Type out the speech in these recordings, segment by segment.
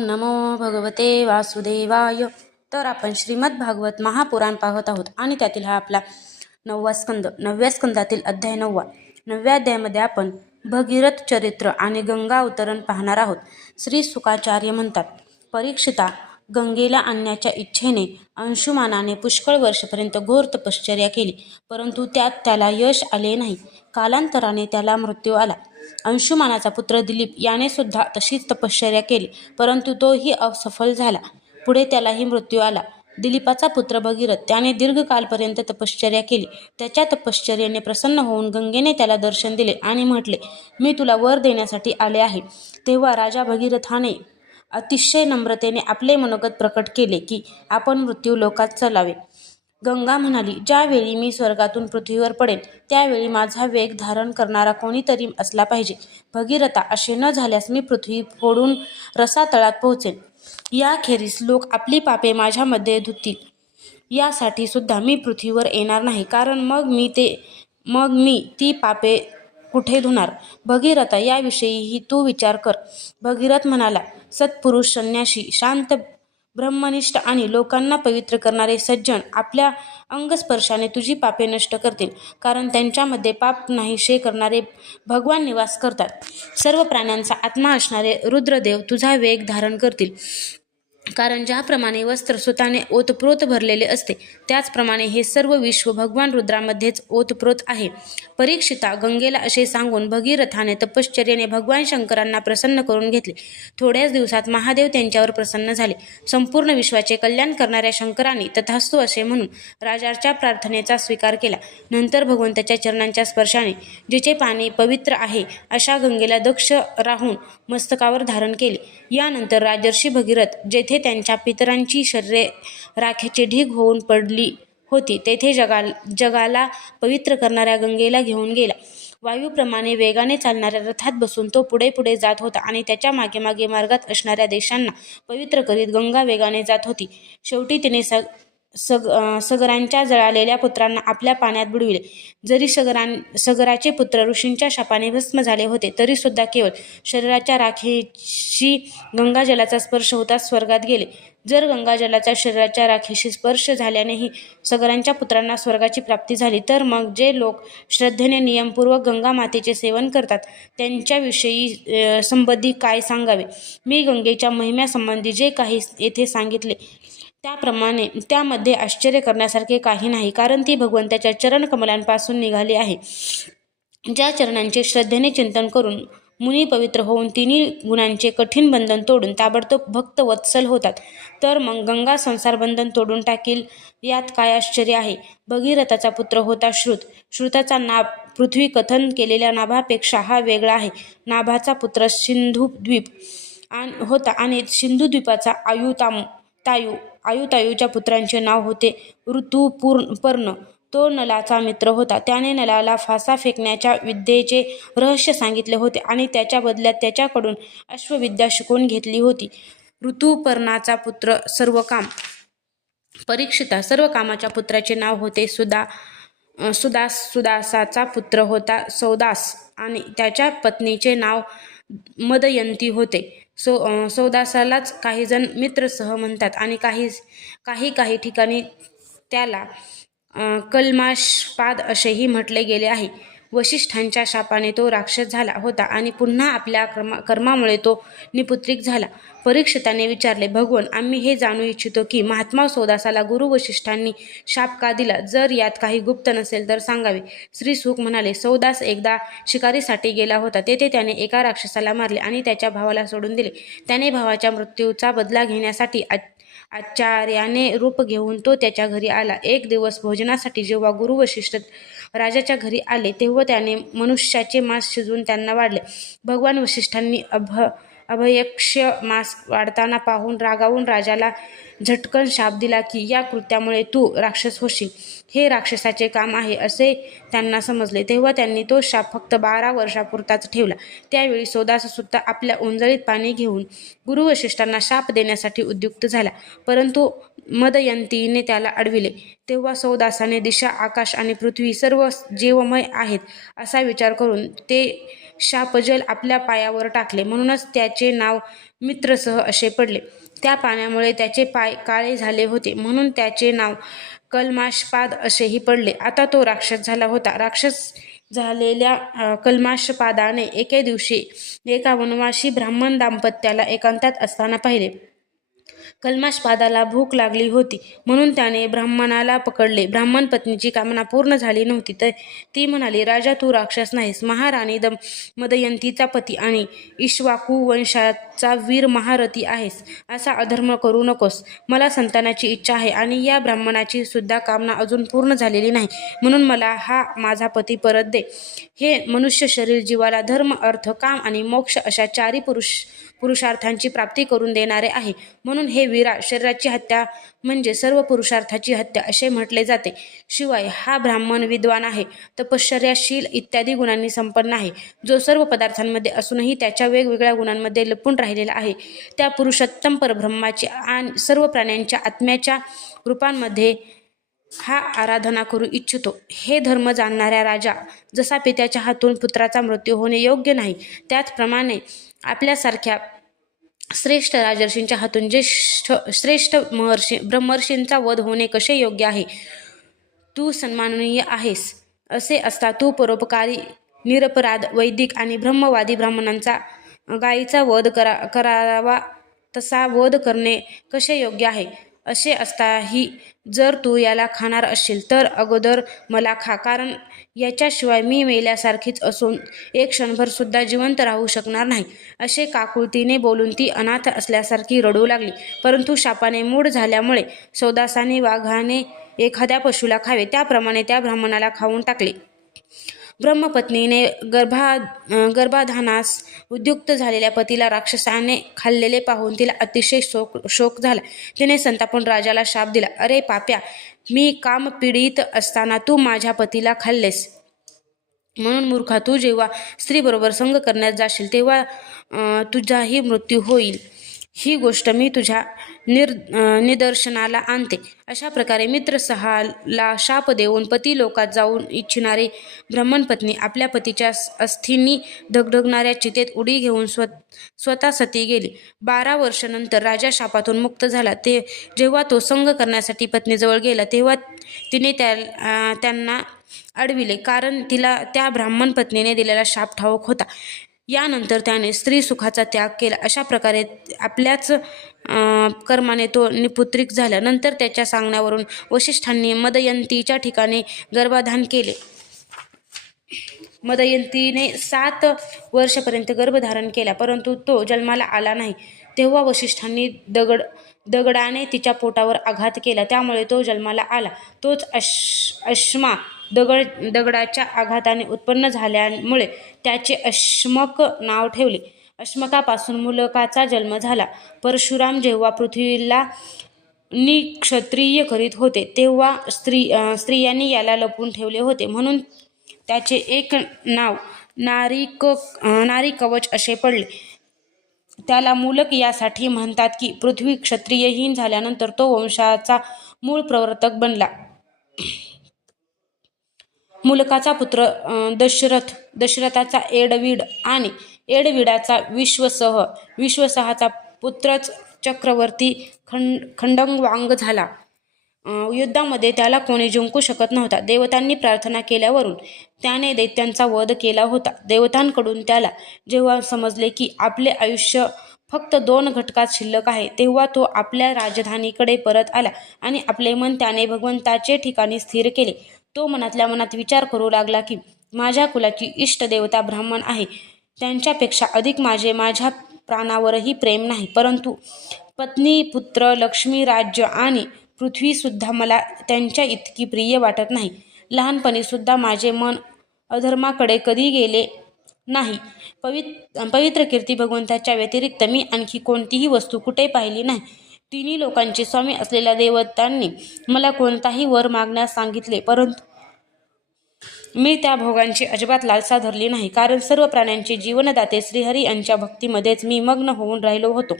नमो भगवते वासुदेवाय. तर आपण श्रीमद भागवत महापुराण पाहत आहोत आणि त्यातील हा आपला 9वा स्कंद. 9व्या स्कंदातील अध्याय 9वा. 9व्या अध्यायामध्ये आपण भगीरथ चरित्र आणि गंगा अवतरण पाहणार आहोत. श्री सुकाचार्य म्हणतात, परीक्षिता, गंगेला आणण्याच्या इच्छेने अंशुमानाने पुष्कळ वर्षपर्यंत घोर तपश्चर्या केली, परंतु त्यात त्याला यश आले नाही. कालांतराने त्याला मृत्यू आला. अंशुमानाचा पुत्र दिलीप याने सुद्धा तशीच तपश्चर्या केली, परंतु तोही असफल झाला. पुढे त्यालाही मृत्यू आला. दिलीपाचा पुत्र भगीरथ त्याने दीर्घकालपर्यंत तपश्चर्या केली. त्याच्या तपश्चर्याने प्रसन्न होऊन गंगेने त्याला दर्शन दिले आणि म्हटले, मी तुला वर देण्यासाठी आले आहे. तेव्हा राजा भगीरथाने अतिशय नम्रतेने आपले मनोगत प्रकट केले की आपण मृत्यू लोकात चलावे. गंगा म्हणाली, ज्यावेळी मी स्वर्गातून पृथ्वीवर पडेन त्यावेळी माझा वेग धारण करणारा कोणीतरी असला पाहिजे. भगीरथा, असे न झाल्यास मी पृथ्वी फोडून रसातळात पोहोचेन. याखेरीस लोक आपली पापे माझ्यामध्ये धुतील. यासाठी सुद्धा मी पृथ्वीवर येणार नाही, कारण मग मी ती पापे कुठे धुणार. भगीरथा, याविषयीही तू विचार कर. भगीरथ म्हणाला, सत्पुरुष, संन्यासी, शांत, ब्रह्मनिष्ठ आणि लोकांना पवित्र करणारे सज्जन आपल्या अंगस्पर्शाने तुझी पापे नष्ट करतील, कारण त्यांच्यामध्ये पाप नाहीसे करणारे भगवान निवास करतात. सर्व प्राण्यांचा आत्मा असणारे रुद्रदेव तुझा वेग धारण करतील, कारण ज्याप्रमाणे वस्त्र सुताने ओतप्रोत भरलेले असते त्याचप्रमाणे हे सर्व विश्व भगवान रुद्रामध्येच ओतप्रोत आहे. परीक्षिता, गंगेला असे सांगून भगीरथाने तपश्चर्याने भगवान शंकरांना प्रसन्न करून घेतले. थोड्याच दिवसात महादेव त्यांच्यावर प्रसन्न झाले. संपूर्ण विश्वाचे कल्याण करणाऱ्या शंकरांनी तथास्तु असे म्हणून राजाच्या प्रार्थनेचा स्वीकार केला. नंतर भगवंताच्या चरणांच्या स्पर्शाने जिचे पाणी पवित्र आहे अशा गंगेला दक्ष राहून मस्तकावर धारण केले. यानंतर राजर्षी भगीरथ जेथे त्यांच्या पितरांची शरीरे राखेचे ढीग होऊन पडली होती तेथे जगाला पवित्र करणाऱ्या गंगेला घेऊन गेला. वायूप्रमाणे वेगाने चालणाऱ्या रथात बसून तो पुढे पुढे जात होता आणि त्याच्या मागे मागे मार्गात असणाऱ्या देशांना पवित्र करीत गंगा वेगाने जात होती. शेवटी तिने सगरांच्या जळालेल्या पुत्रांना आपल्या पाण्यात बुडविले. जरी सगराचे पुत्र ऋषींच्या शापाने भस्म झाले होते तरी सुद्धा केवळ शरीराच्या राखेशी गंगाजलाचा स्पर्श होताच स्वर्गात गेले. जर गंगाजलाचा शरीराच्या राखेशी स्पर्श झाल्यानेही सगरांच्या पुत्रांना स्वर्गाची प्राप्ती झाली, तर मग जे लोक श्रद्धेने नियमपूर्वक गंगा मातेचे सेवन करतात त्यांच्याविषयी संबंधी काय सांगावे. मी गंगेच्या महिम्यासंबंधी जे काही येथे सांगितले त्याप्रमाणे त्यामध्ये आश्चर्य करण्यासारखे काही नाही, कारण ती भगवंताच्या चरणकमलांपासून निघाली आहे. ज्या चरणांचे श्रद्धेने चिंतन करून मुनी पवित्र होऊन तिन्ही गुणांचे कठीण बंधन तोडून ताबडतोब भक्त वत्सल होतात, तर मग गंगा संसार बंधन तोडून टाकील. यात काय आश्चर्य आहे. भगीरथाचा पुत्र होता श्रुत. श्रुताचा नाभ पृथ्वी कथन केलेल्या नाभापेक्षा हा वेगळा आहे. नाभाचा पुत्र सिंधुद्वीप होता आणि सिंधुद्वीपाचा आयुतायूच्या पुत्रांचे नाव होते ऋतुपर्ण. तो नलाचा मित्र होता. त्याने नलाला फासा फेकण्याच्या विद्येचे रहस्य सांगितले होते आणि त्याच्या बदल्यात त्याच्याकडून अश्वविद्या शिकवून घेतली होती. ऋतुपर्णाचा पुत्र सर्वकाम. परीक्षिता, सर्वकामाच्या पुत्राचे नाव होते सुदास. सुदासाचा पुत्र होता सौदास आणि त्याच्या पत्नीचे नाव मदयंती होते. सौदासालाच काहीजण मित्रसह म्हणतात आणि काही ठिकाणी त्याला कल्माषपाद असेही म्हटले गेले आहे. वसिष्ठांच्या शापाने तो राक्षस झाला होता आणि पुन्हा आपल्या कर्मामुळे तो निपुत्रिक झाला. परीक्षिताने विचारले, भगवन, आम्ही हे जाणू इच्छितो की महात्मा सौदासाला गुरु वसिष्ठांनी शाप का दिला. जर यात काही गुप्त नसेल तर सांगावे. श्री सुक म्हणाले, सौदास एकदा शिकारीसाठी गेला होता. तेथे त्याने एका राक्षसाला मारले आणि त्याच्या भावाला सोडून दिले. त्याने भावाच्या मृत्यूचा बदला घेण्यासाठी आचार्याने रूप घेऊन तो त्याच्या घरी आला. एक दिवस भोजनासाठी जेव्हा गुरु वसिष्ठ राजाच्या घरी आले तेव्हा त्याने मनुष्याचे मांस शिजवून त्यांना वाढले. भगवान वसिष्ठांनी अभयक्ष्य मांस वाढताना पाहून रागावून राजाला झटकन शाप दिला की या कृत्यामुळे तू राक्षस होशील. हे राक्षसाचे काम आहे असे त्यांना समजले. तेव्हा त्यांनी तो शाप फक्त 12 वर्षापुरताच ठेवला. त्यावेळी सौदास सुद्धा आपल्या ओंजळीत पाणी घेऊन गुरु वसिष्ठांना शाप देण्यासाठी उद्युक्त झाला, परंतु मदयंतीने त्याला अडविले. तेव्हा सौदासाने दिशा, आकाश आणि पृथ्वी सर्व जीवमय आहेत असा विचार करून ते शापजल आपल्या पायावर टाकले. म्हणूनच त्याचे नाव मित्रसह असे पडले. त्या पाण्यामुळे त्याचे पाय काळे झाले होते म्हणून त्याचे नाव कल्माषपाद असेही पडले. आता तो राक्षस झाला होता. राक्षस झालेल्या कल्माषपादाने एके दिवशी एका वनवासी ब्राह्मण दाम्पत्याला एकांतात असताना पाहिले. कल्माषपादाला भूक लागली होती म्हणून त्याने ब्राह्मणाला पकडले. ब्राह्मण पत्नीची कामना पूर्ण झाली नव्हती तर ती म्हणाली, राजा, तू राक्षस नाहीस. महाराणी मदयंतीचा पती आणि इक्ष्वाकू वंशाचा वीर महारथी आहेस. असा अधर्म करू नकोस. मला संतानाची इच्छा आहे आणि या ब्राह्मणाची सुद्धा कामना अजून पूर्ण झालेली नाही म्हणून मला हा माझा पती परत दे. हे मनुष्य शरीर जीवाला धर्म, अर्थ, काम आणि मोक्ष अशा चारी पुरुषार्थांची प्राप्ती करून देणारे आहे. म्हणून हे वीरा, शरीराची हत्या म्हणजे सर्व पुरुषार्थाची हत्या असे म्हटले जाते. शिवाय हा ब्राह्मण विद्वान आहे, तपश्चर्याशील इत्यादी गुणांनी संपन्न आहे. जो सर्व पदार्थांमध्ये असूनही त्याच्या वेगवेगळ्या गुणांमध्ये लपून राहिलेला आहे. त्या पुरुषोत्तम परब्रह्माची आणि सर्व प्राण्यांच्या आत्म्याच्या रूपांमध्ये हा आराधना करू इच्छितो. हे धर्म जाणणाऱ्या राजा, जसा पित्याच्या हातून पुत्राचा मृत्यू होणे योग्य नाही, त्याचप्रमाणे आपल्यासारख्या श्रेष्ठ राजर्षींच्या हातून श्रेष्ठ ब्रह्मर्षींचा वध होणे कसे योग्य आहे. तू सन्माननीय आहेस. असे असता तू परोपकारी, निरपराध, वैदिक आणि ब्रह्मवादी ब्राह्मणांचा गायीचा वध करावा तसा वध करणे कसे योग्य आहे. असे असताही जर तू याला खाणार असशील तर अगोदर मला खा, कारण याच्याशिवाय मी मेल्यासारखीच असून एक क्षणभर सुद्धा जिवंत राहू शकणार नाही. असे काकुळतीने बोलून ती अनाथ असल्यासारखी रडू लागली. परंतु शापाने मूढ झाल्यामुळे सौदासाने वाघाने एखाद्या पशुला खावे त्याप्रमाणे त्या ब्राह्मणाला खाऊन टाकले. ब्रह्मपत्नीने गर्भाधानास उद्युक्त झालेल्या पतीला राक्षसाने खाल्लेले पाहून तिला अतिशय शोक झाला. तिने संतापून राजाला शाप दिला. अरे पाप्या, मी कामपीडित असताना तू माझ्या पतीला खाल्लेस. म्हणून मूर्खा, तू जेव्हा स्त्रीबरोबर संग करण्यास जाशील तेव्हा तुझाही मृत्यू होईल. ही गोष्ट मी तुझ्या निदर्शनाला आणते. अशा प्रकारे मित्रसहाला शाप देऊन पती लोकात जाऊन इच्छिणारी ब्राह्मणपत्नी आपल्या पतीच्या अस्थींनी धगधगणाऱ्या चितेत उडी घेऊन स्वतः सती गेली. 12 वर्षानंतर राजा शापातून मुक्त झाला. जेव्हा तो संग करण्यासाठी पत्नीजवळ गेला तेव्हा तिने त्यांना अडविले, कारण तिला त्या ब्राह्मण पत्नीने दिलेला शाप ठाऊक होता. यानंतर त्याने स्त्री सुखाचा त्याग केला. अशा प्रकारे आपल्याच कर्माने तो निपुत्रिक झाला. नंतर त्याच्या सांगण्यावरून वसिष्ठांनी मदयंतीच्या ठिकाणी गर्भाधान केले. मदयंतीने 7 वर्षापर्यंत गर्भधारण केला, परंतु तो जन्माला आला नाही. तेव्हा वसिष्ठांनी दगडाने तिच्या पोटावर आघात केला, त्यामुळे तो जन्माला आला. तोच अश्मा दगडाच्या आघाताने उत्पन्न झाल्यामुळे त्याचे अश्मक नाव ठेवले. अश्मकापासून मुलकाचा जन्म झाला. परशुराम जेव्हा पृथ्वीला निक्षत्रिय करीत होते तेव्हा स्त्रियांनी याला लपवून ठेवले होते, म्हणून त्याचे एक नाव नारी कवच असे पडले. त्याला मुलक यासाठी म्हणतात की पृथ्वी क्षत्रियहीन झाल्यानंतर तो वंशाचा मूळ प्रवर्तक बनला. मुलकाचा पुत्र दशरथाचा एडवीड आणि एडविडाचा विश्वसहाचा पुत्रच चक्रवर्ती खंडंगवांग झाला. युद्धामध्ये त्याला कोणी जिंकू शकत नव्हता. देवतांनी प्रार्थना केल्यावरून त्याने दैत्यांचा वध केला होता. देवतांकडून त्याला जेव्हा समजले की आपले आयुष्य फक्त 2 घटकात शिल्लक आहे तेव्हा तो आपल्या राजधानीकडे परत आला आणि आपले मन त्याने भगवंताचे ठिकाणी स्थिर केले. तो मनातल्या मनात विचार करू लागला की माझ्या कुलाची इष्ट देवता ब्राह्मण आहे. त्यांच्यापेक्षा अधिक माझ्या प्राणावरही प्रेम नाही. परंतु पत्नी, पुत्र, लक्ष्मी, राज्य आणि पृथ्वीसुद्धा मला त्यांच्या इतकी प्रिय वाटत नाही. लहानपणी सुद्धा माझे मन अधर्माकडे कधी गेले नाही. पवित्र कीर्ती भगवंताच्या व्यतिरिक्त मी आणखी कोणतीही वस्तू कुठे पाहिली नाही. तिन्ही लोकांचे स्वामी असलेल्या देवतांनी मला कोणताही वर मागण्यास सांगितले, परंतु मी त्या भोगांची अजिबात लालसा धरली नाही, कारण सर्व प्राण्यांचे जीवनदाते श्रीहरी यांच्या भक्तीमध्येच मी मग्न होऊन राहिलो होतो.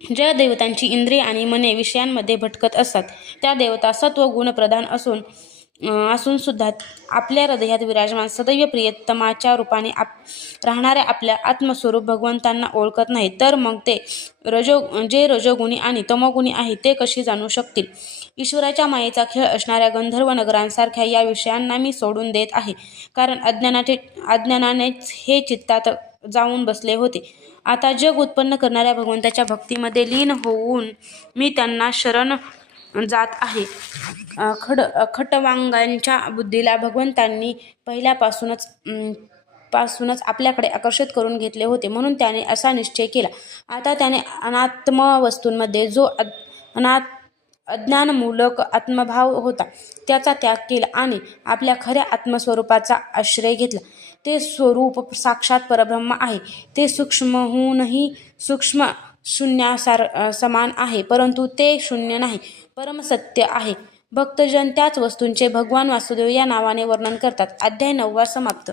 ज्या देवतांची इंद्रिय आणि मने विषयांमध्ये भटकत असतात त्या देवता सत्व गुणप्रधान असून असून सुद्धा आपल्या हृदयात विराजमान सदैव प्रियतमाच्या रूपाने राहणाऱ्या आपल्या आत्मस्वरूप भगवंतांना ओळखत नाही, तर मग ते जे रजोगुणी आणि तमोगुणी आहे ते कशी जाणू शकतील? ईश्वराच्या मायेचा खेळ असणाऱ्या गंधर्व नगरांसारख्या या विषयांना मी सोडून देत आहे, कारण अज्ञानानेच हे चित्तात जाऊन बसले होते. आता जग उत्पन्न करणाऱ्या भगवंताच्या भक्तीमध्ये लीन होऊन मी त्यांना शरण जात आहे. खटवांगांच्या बुद्धीला भगवंतांनी पहिल्यापासूनच आपल्याकडे आकर्षित करून घेतले होते, म्हणून त्याने असा निश्चय केला. आता त्याने अनात्म वस्तूंमध्ये जो अज्ञानमूलक आत्मभाव होता त्याचा त्याग केला आणि आपल्या खऱ्या आत्मस्वरूपाचा आश्रय घेतला. ते स्वरूप साक्षात परब्रह्म आहे. ते सूक्ष्महूनही सूक्ष्म शून्यासमान आहे, परंतु ते शून्य नाही, परमसत्य आहे. भक्तजन त्याच वस्तूंचे भगवान वासुदेव या नावाने वर्णन करतात. अध्याय 9 समाप्त.